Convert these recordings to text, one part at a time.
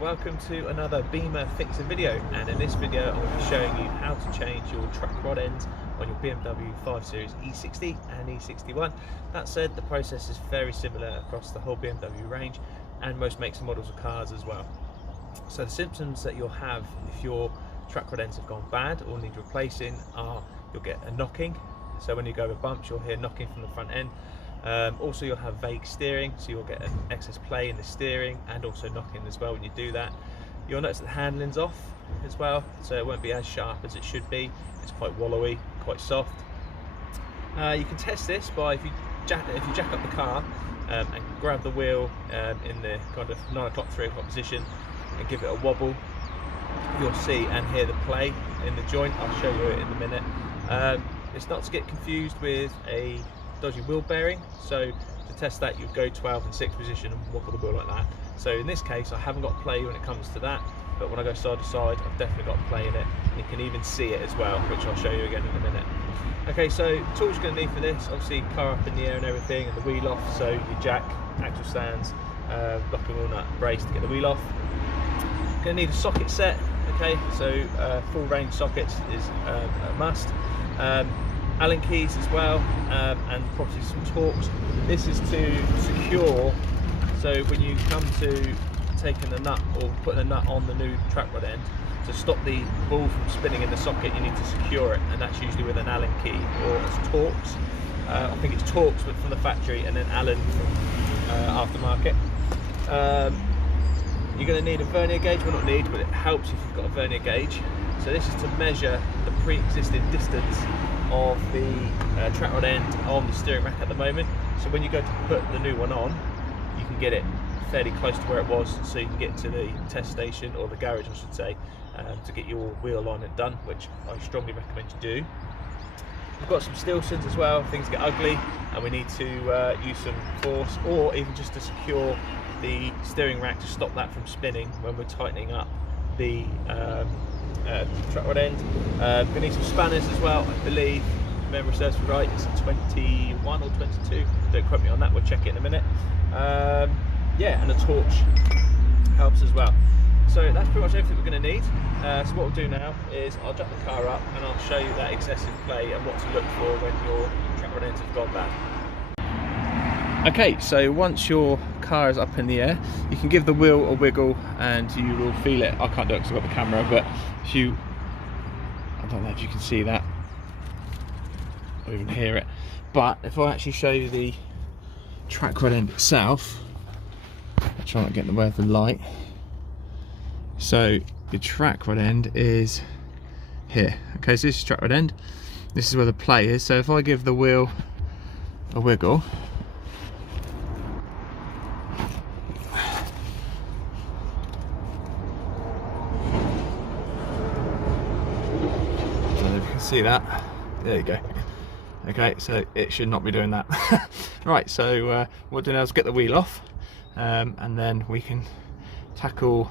welcome to another Bimmer Fixer video, and in this video I'm going to be showing you how to change your track rod ends on your BMW 5 Series e60 and e61. That said, the process is very similar across the whole BMW range and most makes and models of cars as well. So the symptoms that you'll have if your track rod ends have gone bad or need replacing are you'll get a knocking. So when you go over bumps you'll hear knocking from the front end. Also you'll have vague steering, so you'll get an excess play in the steering and also knocking as well when you do that. You'll notice that the handling's off as well, so it won't be as sharp as it should be. It's quite wallowy, quite soft. You can test this by if you jack up the car and grab the wheel in the kind of 9 o'clock, 3 o'clock position and give it a wobble. You'll see and hear the play in the joint. I'll show you it in a minute. It's not to get confused with a dodgy wheel bearing, so to test that you go 12 and 6 position and wobble the wheel like that. So in this case I haven't got play when it comes to that, but when I go side to side I've definitely got play in it. You can even see it as well, which I'll show you again in a minute. Okay, so tools you're going to need for this, obviously car up in the air and everything, and the wheel off, so your jack, axle stands, locking wheel nut, brace to get the wheel off. You're going to need a socket set, okay, so full range sockets is a must. Allen keys as well, and probably some Torx. This is to secure, so when you come to taking the nut or putting a nut on the new track rod end, to stop the ball from spinning in the socket you need to secure it, and that's usually with an Allen key or it's Torx. I think it's Torx but from the factory, and then Allen from aftermarket. You're going to need a vernier gauge, well not need, but it helps if you've got a vernier gauge. So this is to measure the pre-existing distance of the track rod end on the steering rack at the moment. So when you go to put the new one on, you can get it fairly close to where it was, so you can get to the test station, or the garage I should say, to get your wheel alignment done, which I strongly recommend you do. We've got some steel sins as well, things get ugly and we need to use some force, or even just to secure the steering rack to stop that from spinning when we're tightening up the track rod end. We need some spanners as well, I believe, if memory serves me right, it's 21 or 22, don't quote me on that, we'll check it in a minute. Yeah, and a torch helps as well. So that's pretty much everything we're going to need. So what we'll do now is I'll jack the car up and I'll show you that excessive play and what to look for when your track rod ends have gone bad. Okay, so once your car is up in the air, you can give the wheel a wiggle and you will feel it. I can't do it because I've got the camera, but if you, I don't know if you can see that or even hear it, but if I actually show you the track rod end itself, I'll try not to get in the way of the light. So the track rod end is here. Okay, so this is track rod end. This is where the play is. So if I give the wheel a wiggle, see that, there you go. Okay, so it should not be doing that. Right, so what we'll do now is get the wheel off, and then we can tackle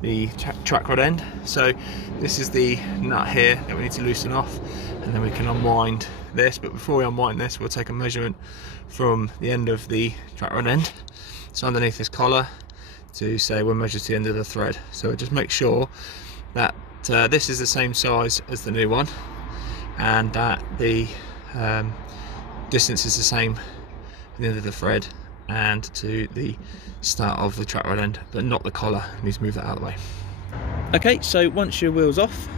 the track rod end. So this is the nut here that we need to loosen off, and then we can unwind this. But before we unwind this, we'll take a measurement from the end of the track rod end, so underneath this collar, to say we'll measure to the end of the thread. So just make sure that this is the same size as the new one, and that the distance is the same at the end of the thread and to the start of the track rod end, but not the collar. You need to move that out of the way. Okay, so once your wheel's off,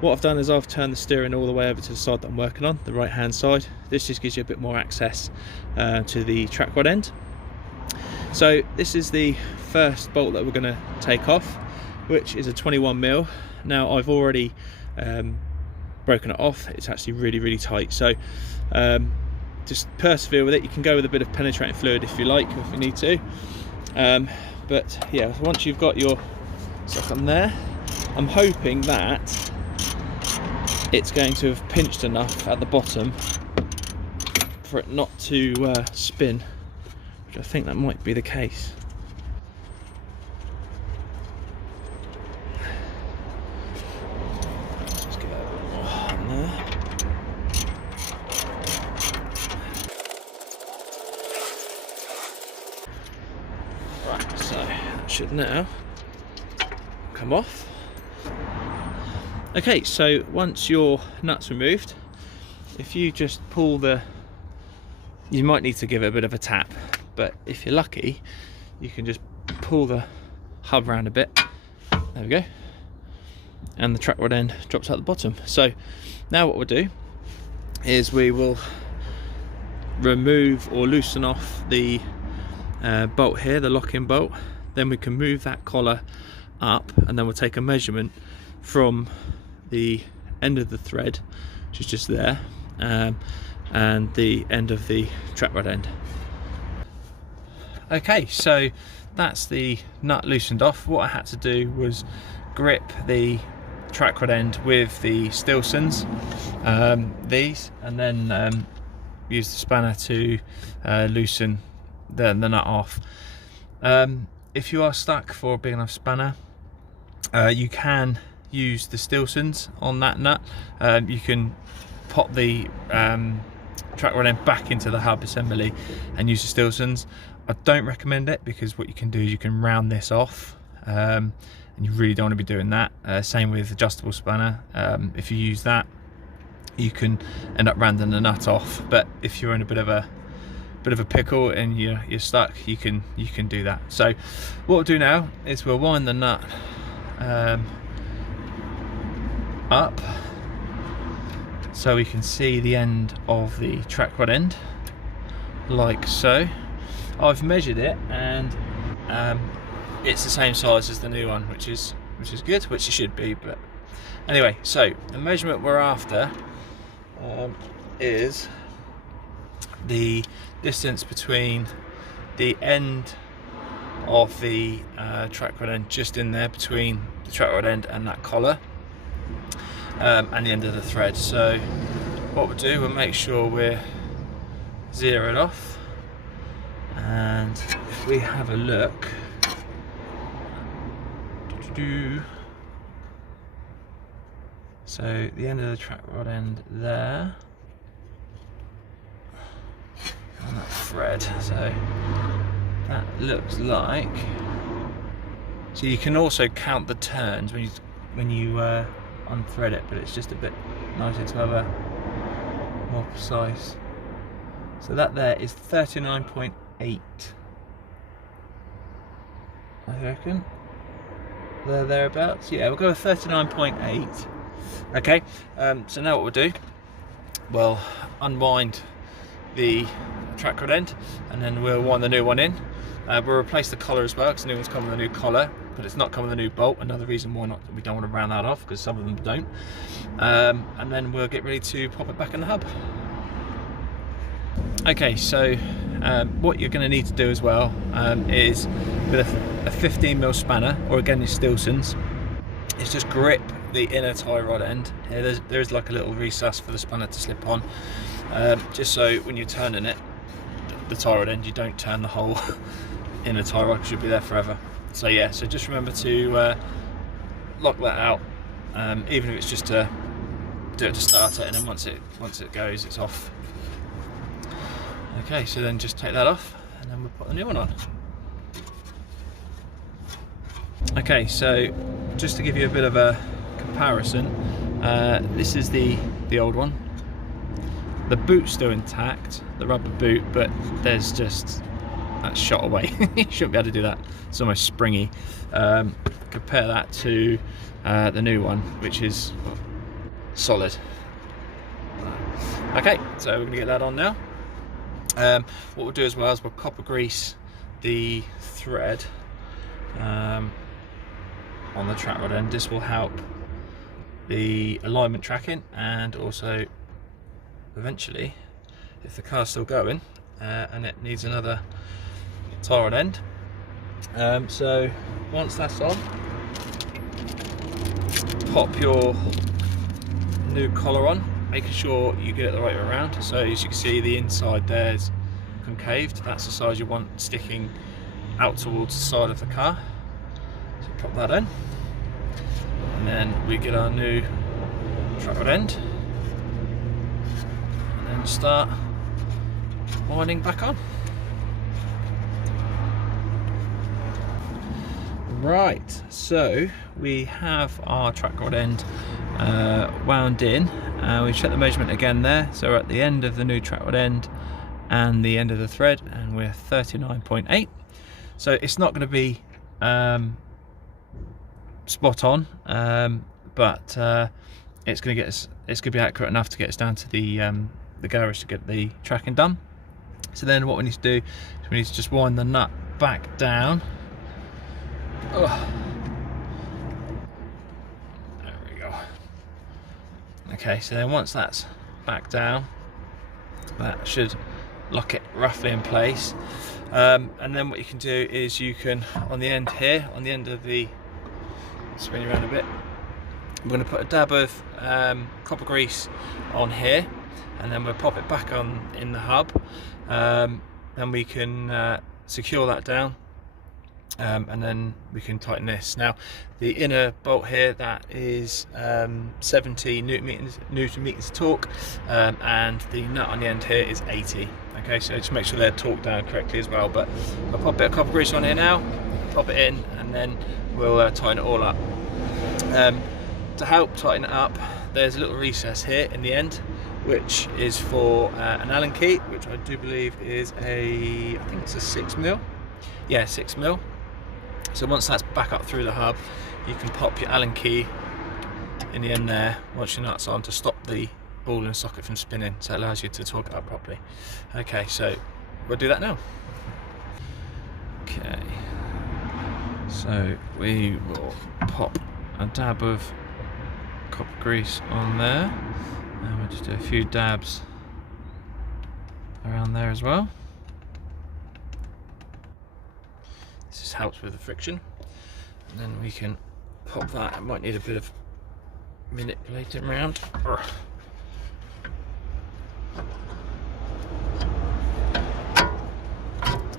what I've done is I've turned the steering all the way over to the side that I'm working on, the right hand side. This just gives you a bit more access to the track rod end. So this is the first bolt that we're going to take off, which is a 21mm. Now I've already broken it off. It's actually really tight, so just persevere with it. You can go with a bit of penetrating fluid if you like, if you need to, but yeah, once you've got your stuff on there, I'm hoping that it's going to have pinched enough at the bottom for it not to spin, which I think that might be the case. Right, so that should now come off. Okay, so once your nut's removed, if you just pull you might need to give it a bit of a tap, but if you're lucky, you can just pull the hub around a bit. There we go. And the track rod end drops out the bottom. So now what we'll do is we will remove or loosen off the bolt here, the lock-in bolt. Then we can move that collar up, and then we'll take a measurement from the end of the thread, which is just there, and the end of the track rod end. Okay, so that's the nut loosened off. What I had to do was grip the track rod end with the Stilsons, these, and then use the spanner to loosen the nut off. If you are stuck for a big enough spanner, you can use the Stilsons on that nut. You can pop the track rod end back into the hub assembly and use the Stilsons. I don't recommend it, because what you can do is you can round this off, and you really don't want to be doing that. Same with adjustable spanner. If you use that, you can end up rounding the nut off. But if you're in a bit of a pickle and you're stuck, you can do that. So what we'll do now is we'll wind the nut up so we can see the end of the track rod end, like so. I've measured it, and it's the same size as the new one, which is good, which it should be. But anyway, so the measurement we're after is the distance between the end of the track rod end, just in there between the track rod end and that collar, and the end of the thread. So what we'll do, we'll make sure we're zeroed off, and if we have a look, so the end of the track rod end there, and that thread, so that looks like, so you can also count the turns when you unthread it, but it's just a bit nicer to have a more precise. So that there is 39.8, I reckon. Thereabouts. Yeah, we'll go with 39.8. Okay, so now what we'll do, we'll unwind the track rod end, and then we'll wind the new one in. We'll replace the collar as well, because the new one's come with a new collar, but it's not come with a new bolt. Another reason why we don't want to round that off, because some of them don't. And then we'll get ready to pop it back in the hub. Okay, so what you're going to need to do as well is, with a 15mm spanner, or again your Stilsons, is just grip the inner tie rod end. Here, there's like a little recess for the spanner to slip on, just so when you're turning it, the tie rod end, you don't turn the whole inner tie rod, because you'll be there forever. So yeah, so just remember to lock that out, even if it's just to do it to start it, and then once it goes, it's off. Okay, so then just take that off, and then we'll put the new one on. Okay, so just to give you a bit of a comparison, this is the old one. The boot's still intact, the rubber boot, but there's just, that's shot away. You shouldn't be able to do that. It's almost springy. Compare that to the new one, which is solid. Okay, so we're going to get that on now. What we'll do as well is we'll copper grease the thread on the track rod end. This will help the alignment tracking, and also eventually, if the car's still going and it needs another tie rod end. So once that's on, pop your new collar on, making sure you get it the right way around. So as you can see, the inside there's concaved. That's the size you want sticking out towards the side of the car. So pop that in, and then we get our new track rod end, and then start winding back on. Right, so we have our track rod end wound in. We checked the measurement again there, so we're at the end of the new track rod end and the end of the thread, and we're 39.8. So it's not going to be spot on, but it's going to get us. It's going to be accurate enough to get us down to the garage to get the tracking done. So then what we need to do is we need to just wind the nut back down. Oh. There we go. Okay, so then once that's back down, that should lock it roughly in place. And then what you can do is you can, on the end here, on the end of the, spin you around a bit, I'm going to put a dab of copper grease on here, and then we'll pop it back on in the hub. Then we can secure that down, and then we can tighten this. Now the inner bolt here, that is 70 newton meters torque, and the nut on the end here is 80. Okay, so just make sure they're torqued down correctly as well. But I'll pop a bit of copper grease on here now, pop it in, and then we'll tighten it all up. To help tighten it up, there's a little recess here in the end, which is for an Allen key, which I do believe is I think it's a 6mm. Yeah, 6mm. So once that's back up through the hub, you can pop your Allen key in the end there, once your nut's on, to stop the ball and socket from spinning, so it allows you to torque it up properly. Okay, so we'll do that now. Okay, so we will pop a dab of copper grease on there, and we'll just do a few dabs around there as well. This just helps with the friction, and then we can pop that. It might need a bit of manipulating around.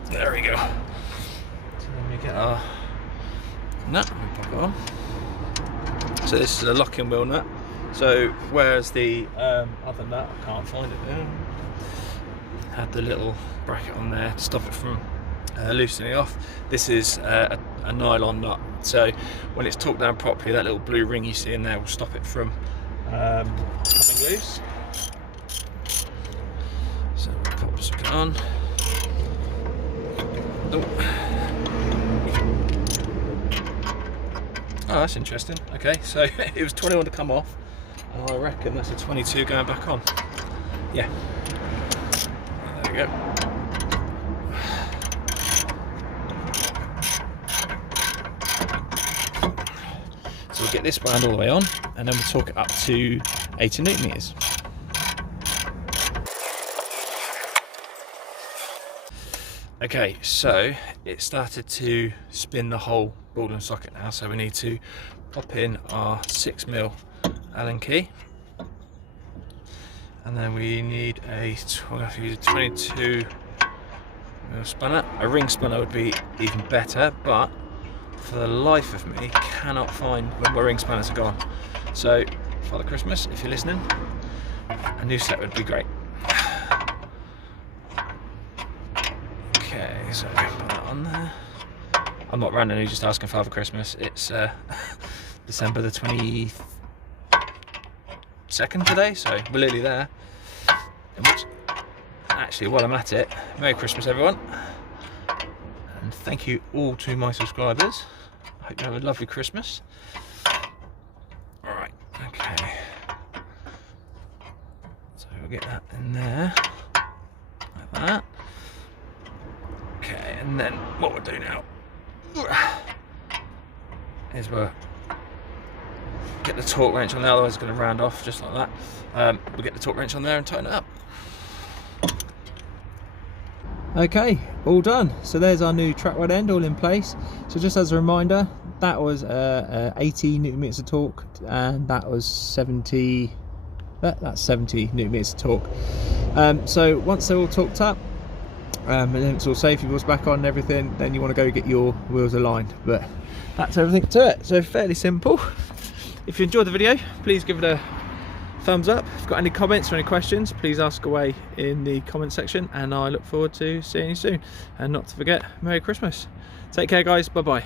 There we go. So then we get our nut, we pop it on. So this is a locking wheel nut. So whereas the other nut, I can't find it there, had the little bracket on there to stop it from loosening off. This is a nylon nut, so when it's torqued down properly, that little blue ring you see in there will stop it from coming loose. So we'll pop this on. Oh, that's interesting. Okay, so it was 21 to come off, and I reckon that's a 22 going back on. Yeah. There we go. So we'll get this wound all the way on, and then we'll torque it up to 80 newton meters. Okay, so it started to spin the whole ball and socket now, so we need to pop in our 6mm Allen key, and then we need a 22mm spanner. A ring spanner would be even better, but for the life of me cannot find where my ring spanners are gone. So Father Christmas, if you're listening, a new set would be great. Okay, so put that on there. I'm not randomly just asking Father Christmas. It's December the 22nd today, so we're nearly there. Actually, while I'm at it, Merry Christmas everyone, and thank you all to my subscribers. I hope you have a lovely Christmas. Alright, okay, so we'll get that in there like that. Okay, and then what we'll do now is we'll get the torque wrench on there, otherwise it's going to round off just like that. We'll get the torque wrench on there and tighten it up. Okay, all done. So there's our new track rod end all in place. So just as a reminder, that was 80 newton meters of torque, and that was 70. That's 70 newton meters of torque. So once they're all torqued up, and then it's all safety wheels back on and everything, then you want to go get your wheels aligned. But that's everything to it. So fairly simple. If you enjoyed the video, please give it a thumbs up. If you've got any comments or any questions, please ask away in the comment section, and I look forward to seeing you soon. And not to forget, Merry Christmas. Take care guys, bye bye.